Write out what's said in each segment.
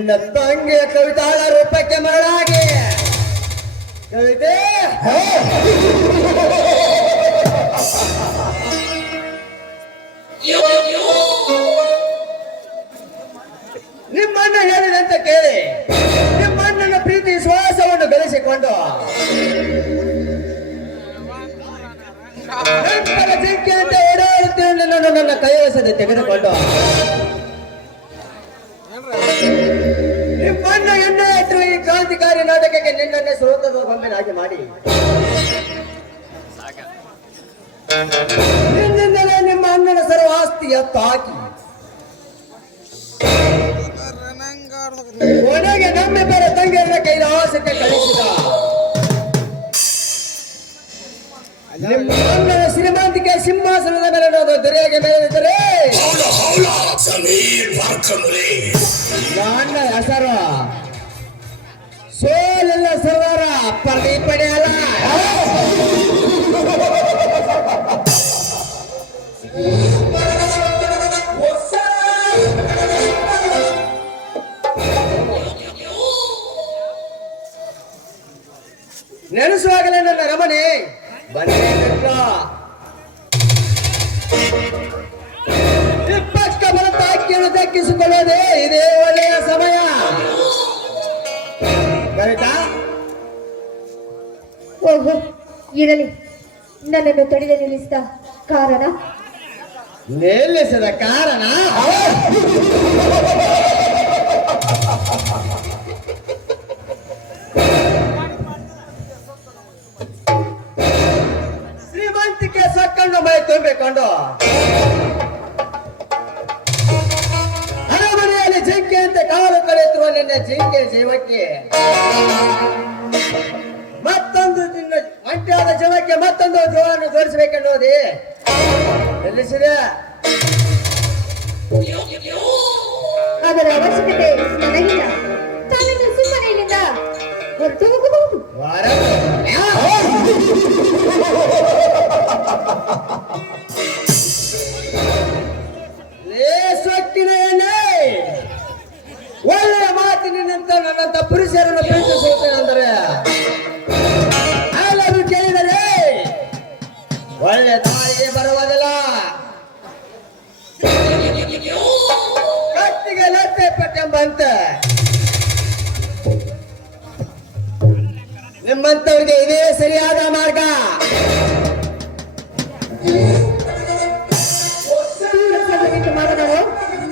ನಿನ್ನ ತಂಗಿಯ ಕವಿತಾಳ ರೂಪಕ್ಕೆ ಮರಳಾಗಿ ಕವಿತೆ ನಿಮ್ಮಣ್ಣ ಹೇಳಿದಂತೆ ಕೇಳಿ ನಿಮ್ಮಣ್ಣನ ಪ್ರೀತಿ ವಿಶ್ವಾಸವನ್ನು ಗಳಿಸಿಕೊಂಡು ನಂತರ ಜಿಂಕೆಯಂತೆ ಓಡಾಡುತ್ತಿರುವ ನನ್ನ ಕೈವಸದೆ ತೆಗೆದುಕೊಂಡು ನಿಮ್ಮಣ್ಣ ಎಣ್ಣೆ ಹತ್ತಿರ ಈ ಕ್ರಾಂತಿಕಾರಿ ನಾಟಕಕ್ಕೆ ನಿನ್ನನ್ನೇ ಸೋತದ ಗೊಂಬೆನಾಗಿ ಮಾಡಿ ನಿನ್ನಿಂದಲೇ ನಿಮ್ಮ ಅಣ್ಣನ ಸರ್ವ ಆಸ್ತಿ ಎತ್ತು ಹಾಕಿ ಕೊನೆಗೆ ನಮ್ಮಿಬ್ಬರ ತಂಗಿಯರ ಕೈಲಾಸಕ್ಕೆ ಕಳಿಸಿದ ನಿಮ್ಮ ಅಣ್ಣನ ಶ್ರೀಮಂತಿಕೆ ಸಿಂಹಾಸನದ ಮೇಲೆ ದೊರೆಯಾಗಿ ಮೇಲಿದ್ದರೆ ನನ್ನ ಹೆಸರು ಸೋಲಿಲ್ಲ ಸರ್ದಾರ ಪ್ರದೀಪ್ ಪಡೆಯಲ್ಲ. ನೆನೆಸುವಾಗಲೇ ನನ್ನ ರಮಣಿ ಬಂದೇ ಪಕ್ಕ ಬರುತ್ತಾ ಅಕ್ಕಿಯನ್ನು ದಕ್ಕಿಸಿಕೊಳ್ಳೋದೇ ಇದೇ ಒಳ್ಳೆಯ ಸಮಯ. ಕರೆಕ್ಟಾ? ಓಹೋ, ಇರಲಿ. ನನ್ನನ್ನು ತಡೆದು ನಿಲ್ಲಿಸಿದ ಕಾರಣ ನಿಲ್ಲಿಸಿದ ಕಾರಣ ಶ್ರೀಮಂತಿಕೆ ಸಕ್ಕಂಡು ಮೈ ತುಂಬಿಕೊಂಡು ಅರಮನೆಯಲ್ಲಿ ಜಿಂಕೆಯಂತೆ ಕಾಲು ಕಳೆಯುತ್ತಿರುವ ನಿನ್ನ ಜಿಂಕೆ ಜೀವಕ್ಕೆ ಮತ್ತೊಂದು ನಿನ್ನ ಒಂಟಿಯಾದ ಜೀವಕ್ಕೆ ಮತ್ತೊಂದು ಜೀವವನ್ನು ಜೋಡಿಸಬೇಕೆನ್ನುವುದೇ ನಿಲ್ಲಿಸಿದೆ. ಅದರ ಅವಶ್ಯಕತೆ ನನಗಿಲ್ಲ. ತಾನನ್ನು ಸುಮ್ಮನೆ ಇಲ್ಲಿಂದ ಹೊರಟು ಹೋಗಬಹುದು. ಸೊಕ್ಕಿನ ಎಣ್ಣೆ ಒಳ್ಳೆಯ ಮಾತಿನಿಂದ ನನ್ನಂತ ಪುರುಷರನ್ನು ಪ್ರೀತಿಸುತ್ತೇನೆ ಅಂದರೆ ಎಲ್ಲರೂ ಕೇಳಿದರೆ ಒಳ್ಳೆ ತಾಯಿಗೆ ಬರುವುದಿಲ್ಲ. ಕತ್ತಿಗೆ ಲತ್ತೆ ಪಟ್ಟೆಂಬಂತೆ ನಿಮ್ಮಂತವರಿಗೆ ಇದೇ ಸರಿಯಾದ ಮಾರ್ಗ.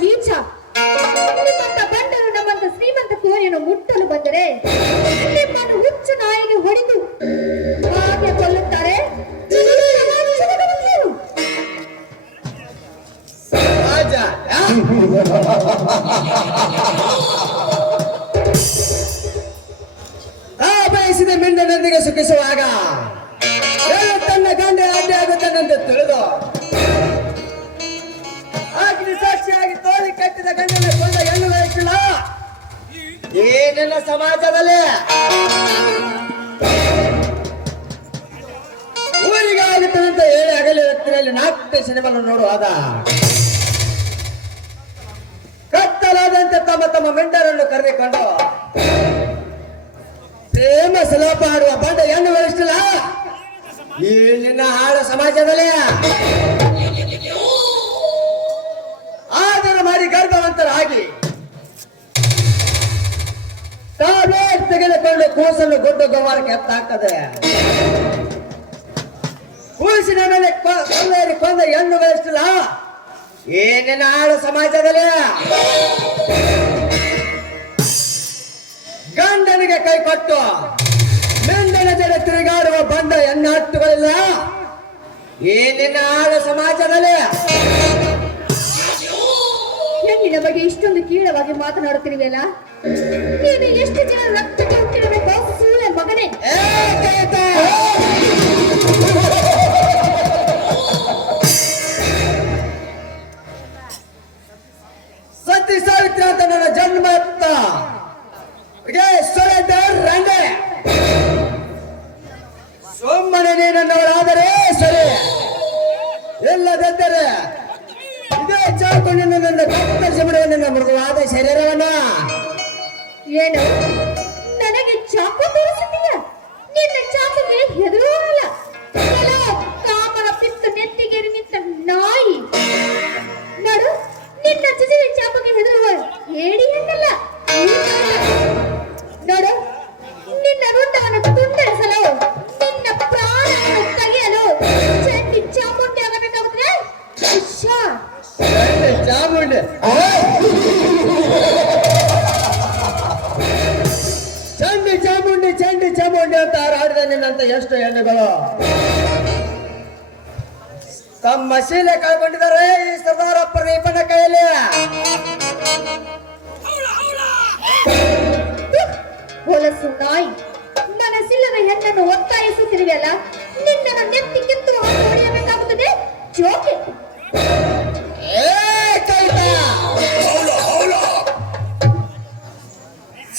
ನೀಚ, ನಿಮ್ಮಂತ ಬಂಡರು ನಮ್ಮಂತ ಶ್ರೀಮಂತ ಕೋರಿಯನ್ನು ಮುಟ್ಟಲು ಬಂದರೆ ನಿಮ್ಮನ್ನು ಹುಚ್ಚು ನಾಯಿಗೆ ಹೊಡೆದು ಹಾಗೆ ಕೊಲ್ಲುತ್ತಾರೆ. ಬಯಸಿದ ಮಿಂಡನೊಂದಿಗೆ ಸುಖಿಸುವಾಗ ತನ್ನ ಗಂಡ ಅಡ್ಡಿ ಆಗುತ್ತಾನೆಂದು ತಿಳಿದು ಅಗ್ನಿ ಸಾಕ್ಷಿಯಾಗಿ ತೋಳಿ ಕಟ್ಟಿದ ಗಂಡನ ಕೊಂದ ಹೆಣ್ಣು ವಹಿಸಿಲ್ಲ ಏನೆಲ್ಲ ಸಮಾಜದಲ್ಲಿ ಊರಿಗೆ ಆಗುತ್ತಾನಂತ ಹೇಳಿ ಅಗಲಿ ವ್ಯಕ್ತಿಯಲ್ಲಿ ನಾಟ್ಯ ಸಿನಿಮಾವನ್ನು ನೋಡುವಾಗ ಕತ್ತಲಾದಂತೆ ತಮ್ಮ ತಮ್ಮ ಮೆಂಡರನ್ನು ಕರೆದುಕೊಂಡು ಪ್ರೇಮ ಸಲಪ ಆಡುವ ಬಂಡ ಹೆಣ್ಣು ವಹಿಸಿಲ್ಲ ಈ ನಿನ್ನ ಹಾಳ ಸಮಾಜದಲ್ಲಿ ಆದರ ಮಾಡಿ ಗರ್ಭವಂತರಾಗಿ ಟ್ಯಾಬ್ಲೆಟ್ ತೆಗೆದುಕೊಂಡು ಕೂಸನ್ನು ಗುಡ್ಡ ಗೋವಾರಕ್ಕೆ ಎತ್ತಾಗ್ತದೆ. ಕೂಸಿನ ಮೇಲೆ ಕೊಂದ ಹೆಣ್ಣು ವಹಿಸಿಲ್ಲ ಏನೇನ ಹಾಳು ಸಮಾಜದಲ್ಲಿ ಗಂಡನಿಗೆ ಕೈ ಕೊಟ್ಟು ಮೆಂಡನ ಜಡೆ ತಿರುಗಾಡುವ ಬಂಡ ಹೆಣ್ಣಾಟುಗಳಿಲ್ಲ ಏನೇನ ಹಾಳು ಸಮಾಜದಲ್ಲಿ. ಹೆಣ್ಣಿನ ಬಗ್ಗೆ ಇಷ್ಟೊಂದು ಕೀಳವಾಗಿ ಮಾತನಾಡುತ್ತಿರುವೆಲ್ಲ, ನೀನು ಎಷ್ಟು ಜನ ರಕ್ತಕ್ಕೆ ಹುಟ್ಟಿರಬೇಕು ಸೂಳೆ ಮಗನೇ. ಸತಿ ಸಾವಿತ್ರ ಅಂತ ನನ್ನ ಜನ್ಮ ರಂಡೆ ಸುಮ್ಮನೆ ನೀನನ್ನವರಾದರೆ ಸರಿ, ಇಲ್ಲದಿದ್ದರೆ ಇದೇ ಚಾಕೊಂಡು ನನ್ನ ಕತ್ತರಿಸಿ ಬಿಡುವ ನಿನ್ನ ಮೃದುವಾದ ಶರೀರವನ್ನ ಏನು ನನಗೆ ಚಾಕು ತೋರಿಸುತ್ತೀಯ? ನಿನ್ನ ಚಾಕುಗೆ ಹೆದರುವಲ್ಲ. ಕಾಮನ ಪಿತ್ತ ನೆತ್ತಿಗೇರಿ ನಿಂತ ನಾಯಿ. ನೋಡು, ನಿನ್ನ ಜೊತೆ ಚಾಕುಗೆ ಹೆದರುವ ಹೇಳಿ ಅನ್ನಲ್ಲ. ನೋಡು, ನಿನ್ನ ರುಂಡವನ್ನು ತುಂಡರಿಸಲು, ನಿನ್ನ ಪ್ರಾಣವನ್ನು ತೆಗೆಯಲು ಚಂಡಿ ಚಾಮುಂಡಿ ಆಗಬೇಕಾಗುತ್ತದೆ. ಚಾಮುಂಡಿ ಚಂಡಿ ಚಾಮುಂಡಿ ಅಂತ ಹಾಡಿದ ನಿನ್ನಂತ ಎಷ್ಟು ಹೆಣ್ಣುಗಳು ತಮ್ಮ ಶೀಲೆ ಕಳ್ಕೊಂಡಿದ್ದಾರೆ ಈ ಸರ್ದಾರ ಪ್ರದೀಪನ ಕೈಯಲ್ಲಿ. ಹೊಲಸು ನಾಯಿ, ಮನಸ್ಸಿಲ್ಲದ ಹೆಣ್ಣನ್ನು ಒತ್ತಾಯಿಸುತ್ತಿರುವೆಯಲ್ಲ, ನಿನ್ನನ್ನು ನೆತ್ತಿ ಕಿತ್ತು ಹೊಡೆಯಬೇಕಾಗುತ್ತದೆ. ಜೋಕೆ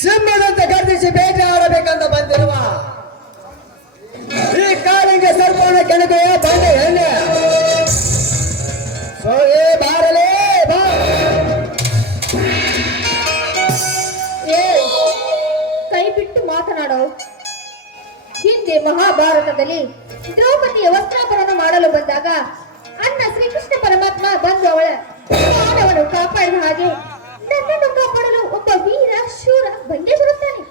ಸಿಂಹದಂತೆ ಗರ್ಜಿಸಿ ಬೇಟೆ ಆಡಬೇಕಂತ ಬಂದಿರುವ ಈ ಕಾಲಿಗೆ ಸರ್ಪೋಣ ಕೆಣಕುವ ಬಂದೆ ಹೆಣ್ಣೆ. ಸೋಗೆ ಬಾರಲೇ ಬಾ. ಕೈ ಬಿಟ್ಟು ಮಾತನಾಡೋ. ಹಿಂದೆ ಮಹಾಭಾರತದಲ್ಲಿ ದ್ರೌಪದಿಯ ವಸ್ತ್ರಾಪರಣ ಮಾಡಲು ಬಂದಾಗ ಅಣ್ಣ ಶ್ರೀಕೃಷ್ಣ ಪರಮಾತ್ಮ ಬಂದು ಅವಳ ಪ್ರಾಣವನ್ನು ಕಾಪಾಡಿದ ಹಾಗೆ ನನ್ನನ್ನು ಕಾಪಾಡಲು ಒಬ್ಬ ವೀರ ಶೂರ ಬಂದೇ ಬರುತ್ತಾನೆ.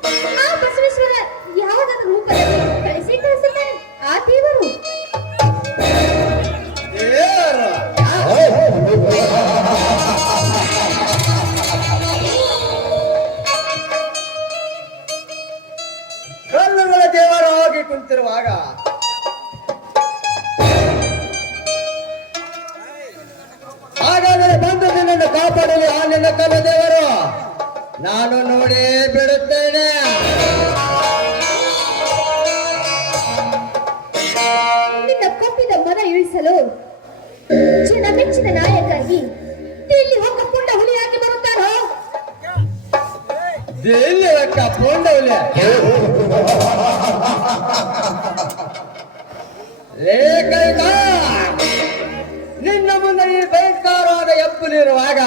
ಆ ಬಸವೇಶ್ವರ ಯಾವುದಾದ ರೂಪದಲ್ಲಿ ಕಳಿಸುತ್ತಾನೆ. ಆ ದೇವರು ಕಲ್ಲುಗಳ ದೇವರು ಹೋಗಿ ಕುಂತಿರುವಾಗ ಹಾಗಾದರೆ ಬಂದು ನಿನ್ನನ್ನು ಕಾಪಾಡಲಿ ಆ ನಿನ್ನ ಕಲ್ಲ ದೇವರು ನಾನು ನೋಡಿ ಬಿಡುತ್ತೇನೆ. ನಿನ್ನ ಕಪ್ಪಿದ ಮನ ಇಳಿಸಲು ಜನ ಮೆಚ್ಚಿನ ನಾಯಕಾಗಿ ಇಲ್ಲಿ ಹೊಕ್ಕ ಪುಂಡ ಹುಲಿಯಾಗಿ ಬರುತ್ತಾರೋ. ಎಲ್ಲಿ ಅಕ್ಕ ಪೋಂಡವಲೆ ಲೇಖಕ ನಿನ್ನ ಮುಂದೆ ಈ ಭಯಂಕರವಾದ ಎಪ್ಪಲಿರುವಾಗ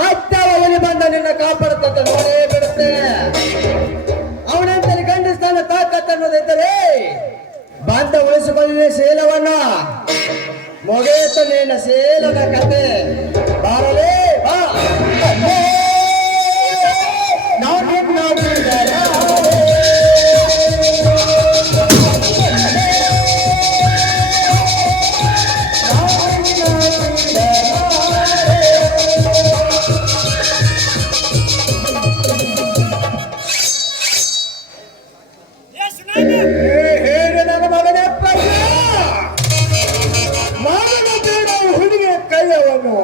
ಮತ್ತೆ ಅವನು ಬಂದ ನಿನ್ನ ಕಾಪಾಡುತ್ತ ನೋಡೇ ಬಿಡುತ್ತೇನೆ. ಅವನಂತಲ್ಲಿ ಗಂಡಸ್ತಾನ ತಾಕತ್ತನ್ನುವುದಿದ್ದರೆ ಬಂದ ಉಳಿಸಿಕೊಳ್ಳಿ ಶೀಲವನ್ನ ಮುಗಿಯಿತು ನಿನ್ನ ಶೀಲದ ಕತೆ. ಬಾರಲೇ ಬಾ. ಹೇಗೆ ನನ್ನ ಮಗನೇ ಪ್ರಜ್ಞ ಮಗನ ಬೇಡ ಹುಡುಗಿಯ ಕೈಯವನ್ನು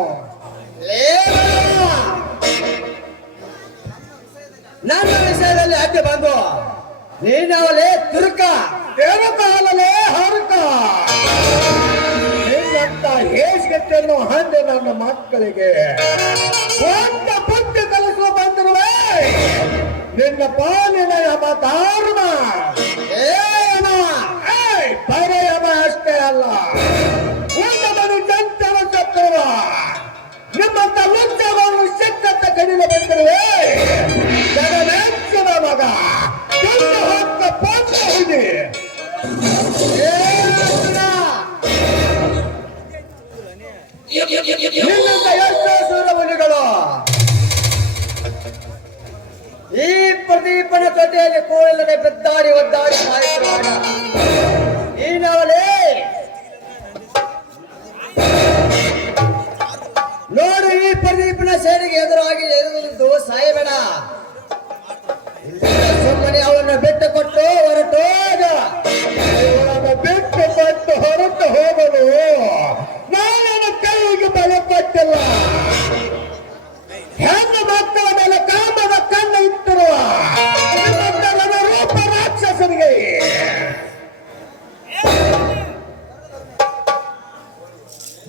ನನ್ನ ವಿಷಯದಲ್ಲಿ ಅಡ್ಡಿ ಬಂದು ನೀನವಲೇ ತುರುಕ ತೆರಕಾಲಲೇ ಹರುಕ ನಿನ್ನಂತ ಹೇಸಿಗೆಟ್ಟನ್ನು ಹಂದೆ ನನ್ನ ಮಕ್ಕಳಿಗೆ ಸ್ವಂತ ಬುದ್ಧಿ ಕಲಿಸುವ ಬಂದಿರುವೆ ನಿನ್ನ ಪಾಲಿನ ಯಮ ದಾರುಣ ಬರೇ ಯಮ ಅಷ್ಟೇ ಅಲ್ಲ ಉನ್ನತನು ಚಂಚಲ ಸತ್ತವ ನಿಮ್ಮಂತ ಲುಚ್ಚವನ್ನು ಸಿಕ್ಕಂತ ಕಡಿಲ ಬಂದಿರುವೆ ಜಗಮೆಚ್ಚಿನ ಮಗ ಚಂದ ಹೊತ್ತ ಪಂಚ ಹುಡಿ ನಿನ್ನಂತ ಎಷ್ಟೋ ಸೂರಮುನಿಗಳು ಈ ಪ್ರದೀಪನ ಜೊತೆಯಲ್ಲಿ ಕೂಡಲೇ ಬಿದ್ದಾಡಿ ಒದ್ದಾಡಿ ಸಾಯುತ್ತಿರುವಾಗ ನೀನವಲೇ ನೋಡು ಈ ಪ್ರದೀಪನ ಸೇನೆಗೆ ಎದುರಾಗಿ ಎದುರು ಸಾಯಬೇಡ. ಸುಮ್ಮನೆ ಅವನ್ನ ಬಿಟ್ಟು ಕೊಟ್ಟು ಹೊರಟೋಗ ಬಿಟ್ಟು ಕೊಟ್ಟು ಹೊರಟು ಹೋಗಲು ನಾನು ಕೈಗೆ ಬಲಪಟ್ಟಿಲ್ಲ. ಹೆಣ್ಣು ಮಕ್ಕಳ ಮೇಲೆ ಕಾಮದ ಕಣ್ಣು ಇಟ್ಟಿರುವ ರೂಪ ರಾಕ್ಷಸನಿಗೆ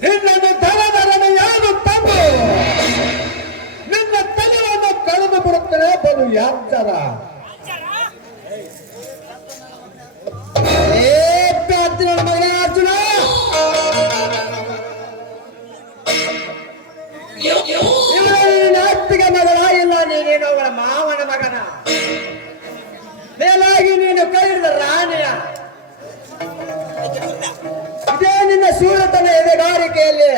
ನಿನ್ನನ್ನು ಧನಧರನೆ ಯಾರು ತಂದು ನಿನ್ನ ತಲೆಯನ್ನು ಕಳೆದು ಬಿಡುತ್ತೇನೆ ಬಲು ಯಾತ್ತರ. ಮಗನೇ ಅರ್ಜುನ ಇವಳ ನಿನ್ನ ಅತ್ತಿಗೆ ಮಗಳ ಇಲ್ಲ ನೀನೇನು ಅವಳ ಮಾವನ ಮಗಳ. ಮಾಡಿದ ರಾಣಿಯ ಇದೇ ನಿನ್ನ ಶೂರತನ ಎದೆಗಾರಿಕೆಯಲ್ಲಿ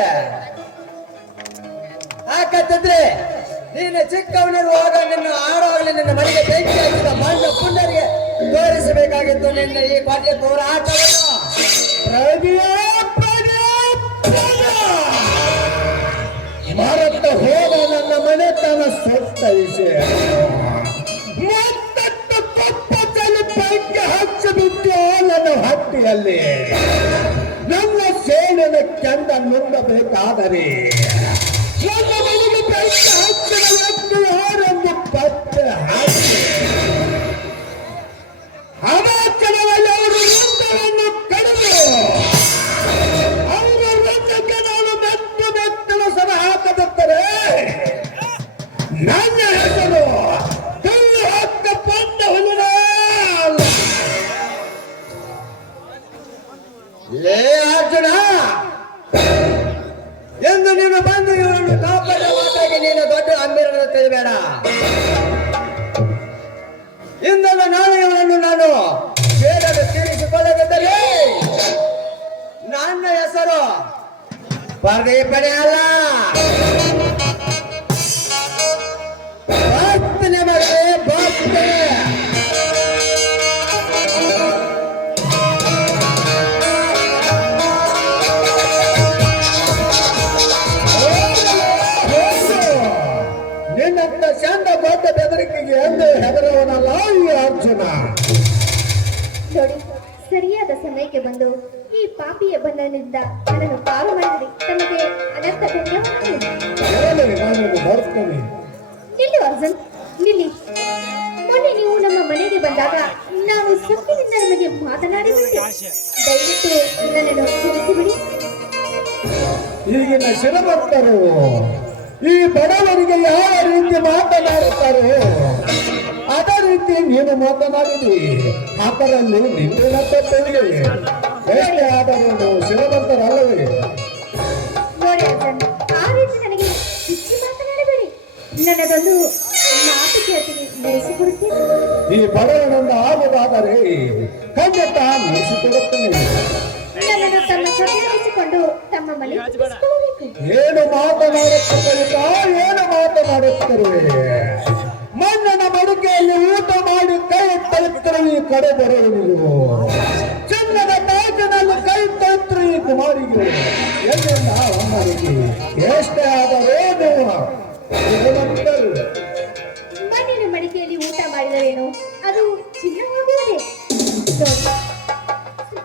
ಹಾಕತ್ತಿದ್ರೆ ನೀನು ಚಿಕ್ಕವನಿರುವಾಗ ನಿನ್ನ ಆಡುವಾಗಲೇ ನಿನ್ನ ಮನೆಗೆ ಬೆಂಕಿ ಹಾಕಿದ ಮಣ್ಣ ಪುಂಡರಿಗೆ ತೋರಿಸಬೇಕಾಗಿತ್ತು ನಿನ್ನ ಈ ಕೊಟ್ಟೆ ಹೋರಾಟವನ್ನು. ಮರೆತ ಹೋದ ನನ್ನ ಮನೆತನ ಸೊತ್ತ ವಿಷಯ ಮತ್ತಷ್ಟು ಕಪ್ಪದಲ್ಲಿ ಬೆಂಕಿ ಹಚ್ಚಿಬಿಟ್ಟು ನನ್ನ ಹಟ್ಟಿಯಲ್ಲಿ ನನ್ನ ಸೇನೆನ ಕೆಂಡ ನುಂಗಬೇಕಾದರೆ ನನ್ನ ಮನೆಗೆ ಬೆಂಕಿ ಹಚ್ಚಿದ ವ್ಯಕ್ತಿ ಯಾರೆಂದು ಪತ್ತೆ ಹಾಕಿ ಅವಾಚನದಲ್ಲಿ ಅವರು ವೃಂದವನ್ನು ಕಡಿದು ಅವರ ವೃಂದಕ್ಕೆ ನಾನು ಮೆತ್ತು ಮೆತ್ತಲು ಸಮ ಹಾಕದಿದ್ದರೆ ನನ್ನ ಹೆಸರು ತುಳ್ಳು ಹಾಕ ಬಂದ ಹುಲಿನ ಅಲ್ಲ. ಲೇ ಅರ್ಜುನ, ಎಂದು ನೀನು ಬಂದು ಇವರನ್ನು ಕಾಪಾಡ ಮಾತಾಗಿ ನೀನು ದೊಡ್ಡ ಅಂಬಿರನ್ನು ತೆಗೆಬೇಡ. ಇಂದಲ್ಲ ನಾಳೆ ಇವರನ್ನು ನಾನು ಬೇಡಲು ತೀರಿಸಿಕೊಳ್ಳದಿದ್ದರೆ ನನ್ನ ಹೆಸರು ಪ್ರದೀಪನೇ ಅಲ್ಲ. ಬರ್ತನೆ ಮತ್ತೆ ಬರ್ತನೆ. ನಿನ್ನಂತ ಚಂದ ದೊಡ್ಡ ಬೆದರಿಕೆಗೆ ಎಂದು ಹೆದರವನಲ್ಲ ಈ ಅರ್ಜುನ. ನೋಡಿ, ಸರಿಯಾದ ಸಮಯಕ್ಕೆ ಬಂದು ಈ ಪಾಪಿಯ ಬಂಧನದಿಂದ ನನ್ನನ್ನು ಪಾರು ಮಾಡಿದ್ರಿ. ತಮಗೆ ಅನಂತ ಧನ್ಯವಾದಗಳು. ಹೇಳಲಿ, ನಾನು ಬರ್ತೇನೆ. ನಿಲ್ಲಿ ಅರ್ಜುನ್, ನಿಲ್ಲಿ. ಮೊನ್ನೆ ನೀವು ನಮ್ಮ ಮನೆಗೆ ಬಂದಾಗ ನಾನು ಸೊಕ್ಕಿನಿಂದ ನಿಮಗೆ ಮಾತನಾಡಿದ್ದೆ. ದಯವಿಟ್ಟು ನನ್ನನ್ನು ಕ್ಷಮಿಸಿಬಿಡಿ. ಈಗಿನ ಶ್ರೀಮಂತರು ಈ ಬಡವರಿಗೆ ಯಾವ ರೀತಿ ಮಾತನಾಡುತ್ತಾರೋ ಅದೇ ರೀತಿ ನೀನು ಮಾತನಾಡಿದಿ. ಅದರಲ್ಲಿ ನಿನ್ನೇನ ತಪ್ಪಿದೆ? ಎಷ್ಟೇ ಆದರೂ ನಾವು ಶ್ರೀಮಂತರಲ್ಲವೇ? ನೋಡಿ ಅರ್ಜುನ್, ಆ ರೀತಿ ನನಗೆ ಹೆಚ್ಚು ಮಾತನಾಡಬೇಡಿ. ನನ್ನದೊಂದು ಮಾತು ಕೇಳ್ತೀನಿ, ನಡೆಸಿಕೊಡುತ್ತೇನೆ. ಈ ಬಡವನಿಂದ ಆಗುವುದಾದರೆ ಖಂಡಿತ ನಡೆಸಿಕೊಡುತ್ತೇನೆ. ನನ್ನನ್ನು ತಮ್ಮ ಜೊತೆಗಿರಿಸಿಕೊಂಡು ತಮ್ಮ ಮನೆ ತುಂಬಿಸಿಕೊಳ್ಳಬೇಕು. ಏನು ಮಾತನಾಡುತ್ತಿರುತ್ತ ಏನು ಮಾತನಾಡುತ್ತಿರುವೆ? ಮಣ್ಣನ ಮಡಿಕೆಯಲ್ಲಿ ಊಟ ಮಾಡಿ ಕೈ ತಲುತ್ತಿರುವ ಈ ಕಡೆ ಬರುವುದು ಚಿನ್ನದ ತಾಜಿನಲ್ಲಿ ಕೈ ತಲುತ್ತಿರುವ ಈ ಕುಮಾರಿಗೆ ಎಲ್ಲಿಂದ ಅಮ್ಮರಿಗೆ ಎಷ್ಟೇ ಆದರೇನು ಶ್ರೀಮಂತರು. ಮಣ್ಣಿನ ಮಡಿಕೆಯಲ್ಲಿ ಊಟ ಮಾಡಿದರೇನು ಅದು ಚಿನ್ನವಾಗುವುದೇ?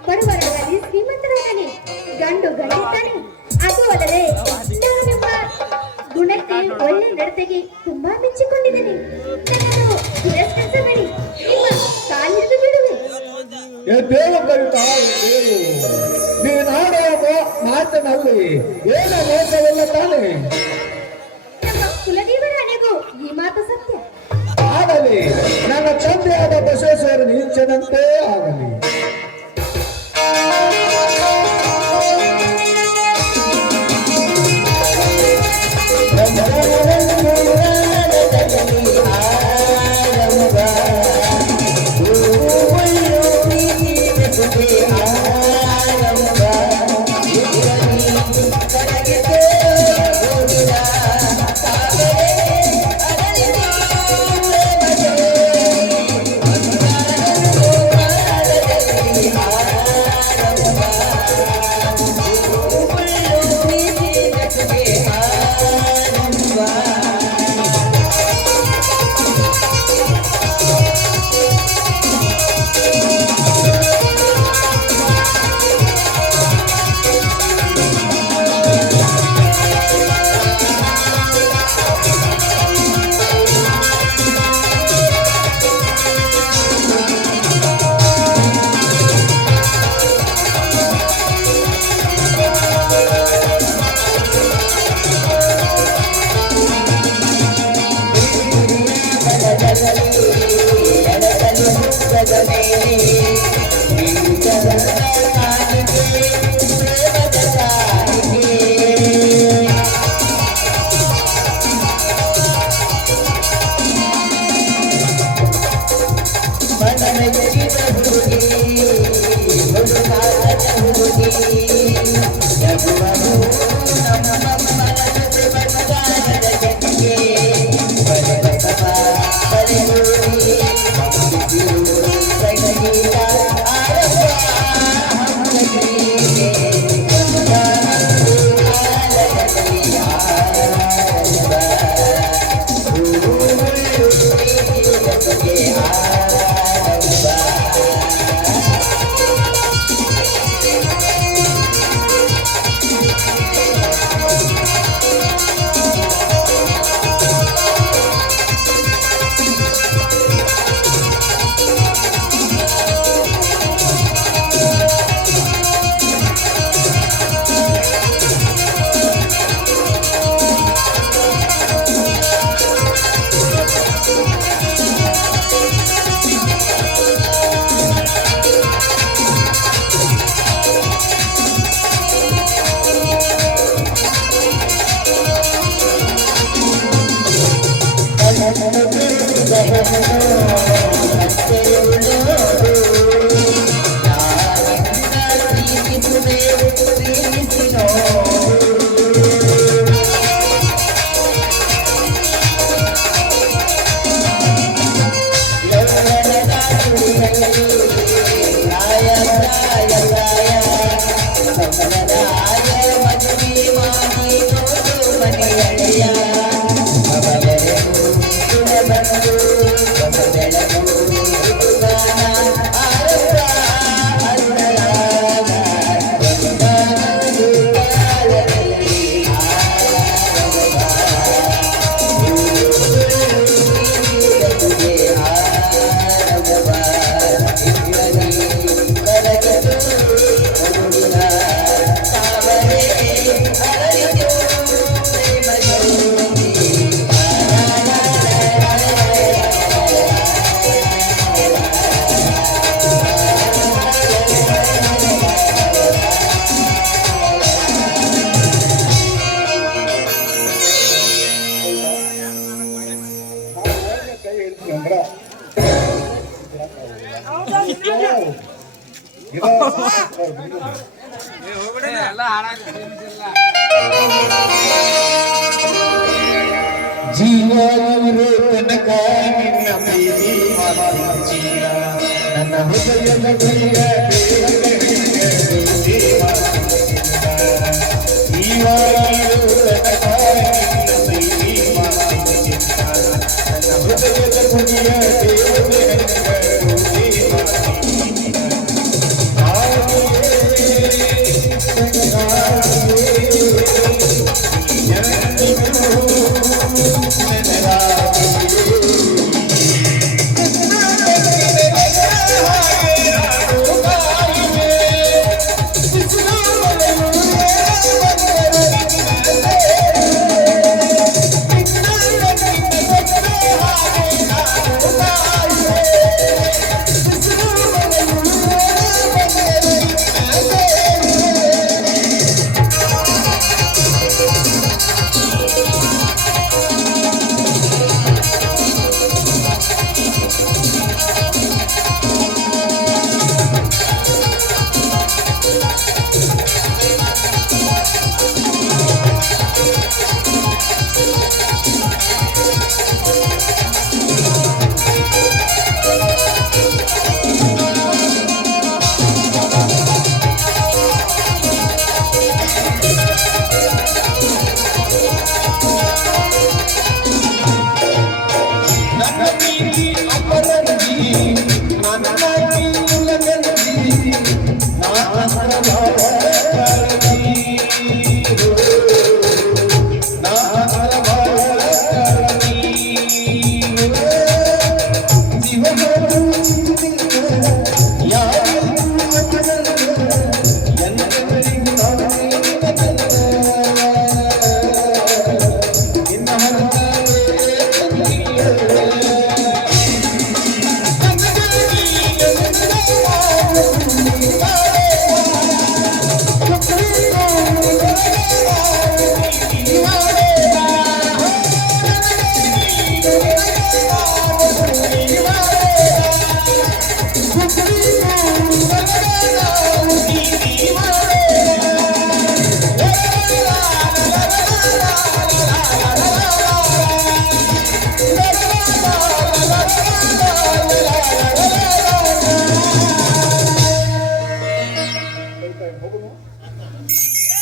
ಬಡವರಾಗಲಿ ಶ್ರೀಮಂತರಾಗಲಿ ಗಂಡು ಗಂಡಿದ್ದಾನೆ. ಅದು ಅಲ್ಲದೆ ನಾನು ನಿಮ್ಮ ಗುಣಕ್ಕೆ ಒಳ್ಳೆ ನಡತೆಗೆ ತುಂಬಾ ಮೆಚ್ಚಿಕೊಂಡಿದ್ದೇನೆ. ನನ್ನನ್ನು ತಿರಸ್ಕರಿಸಬೇಡಿ, ನಿಮ್ಮ ಕಾಲಿಡಿದು ಬಿಡುವೆ. ಎದ್ದೇಳು ಕವಿತಾ, ಎದ್ದೇಳು. ನೀನಾಡುವ ಮಾತಿನಲ್ಲಿ ಏನು ಮೋಸವಿಲ್ಲ ತಾನೆ? ನಮ್ಮ ಕುಲದೇವರಾಣಿಗೂ ಈ ಮಾತು ಸತ್ಯ. ಆಗಲಿ, ನನ್ನ ತಂದೆಯಾದ ಬಸವೇಶ್ವರನ ಇಚ್ಛೆನಂತೆ ಆಗಲಿ. ಮನನ ಜೀವನವಿರೋ ತನಕ ನಿನ್ನ ಪ್ರೀತಿ ಮಾತಿನ ನನ್ನ ಹೃದಯದ ಬಳಿಯ ಜೀವನವಿರೋ ತನಕ ನಿನ್ನ ಪ್ರೀತಿ ಮಾತಿನ ನನ್ನ ಹೃದಯದ ಬಳಿಯ Thank you. ನೀವು